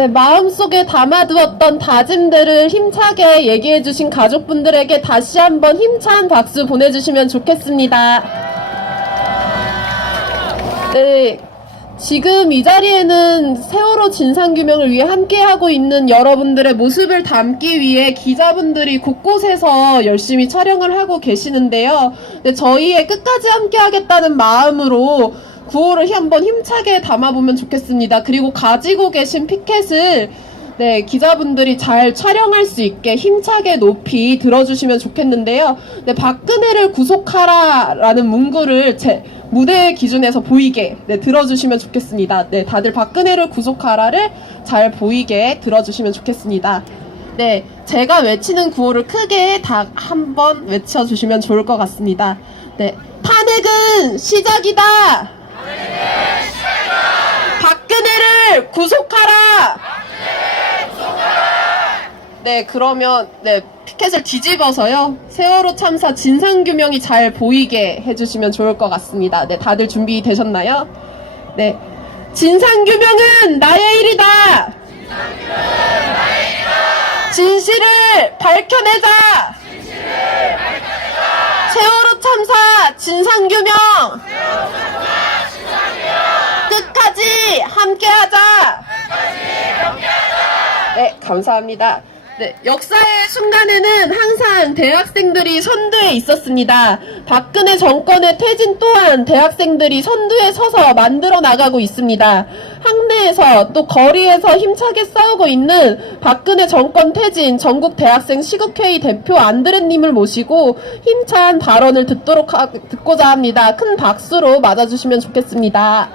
네, 마음속에 담아두었던 다짐들을 힘차게 얘기해 주신 가족분들에게 다시 한번 힘찬 박수 보내주시면 좋겠습니다. 네. 지금 이 자리에는 세월호 진상규명을 위해 함께하고 있는 여러분들의 모습을 담기 위해 기자분들이 곳곳에서 열심히 촬영을 하고 계시는데요. 네, 저희의 끝까지 함께하겠다는 마음으로 구호를 한번 힘차게 담아보면 좋겠습니다. 그리고 가지고 계신 피켓을 네, 기자분들이 잘 촬영할 수 있게 힘차게 높이 들어주시면 좋겠는데요. 네, 박근혜를 구속하라 라는 문구를 제 무대 기준에서 보이게 네, 들어주시면 좋겠습니다. 네, 다들 박근혜를 구속하라를 잘 보이게 들어주시면 좋겠습니다. 네, 제가 외치는 구호를 크게 다 한번 외쳐주시면 좋을 것 같습니다. 네, 탄핵은 시작이다! 박근혜를 구속하라! 네, 그러면 네 피켓을 뒤집어서요. 세월호 참사 진상 규명이 잘 보이게 해주시면 좋을 것 같습니다. 네, 다들 준비 되셨나요? 네, 진상 규명은 나의 일이다. 진실을 밝혀내자. 세월호 참사 진상 규명. 끝까지 함께하자. 네, 감사합니다. 네, 역사의 순간에는 항상 대학생들이 선두에 있었습니다. 박근혜 정권의 퇴진 또한 대학생들이 선두에 서서 만들어 나가고 있습니다. 학내에서 또 거리에서 힘차게 싸우고 있는 박근혜 정권 퇴진 전국 대학생 시국회의 대표 안드레님을 모시고 힘찬 발언을 듣도록 하, 듣고자 합니다. 큰 박수로 맞아주시면 좋겠습니다.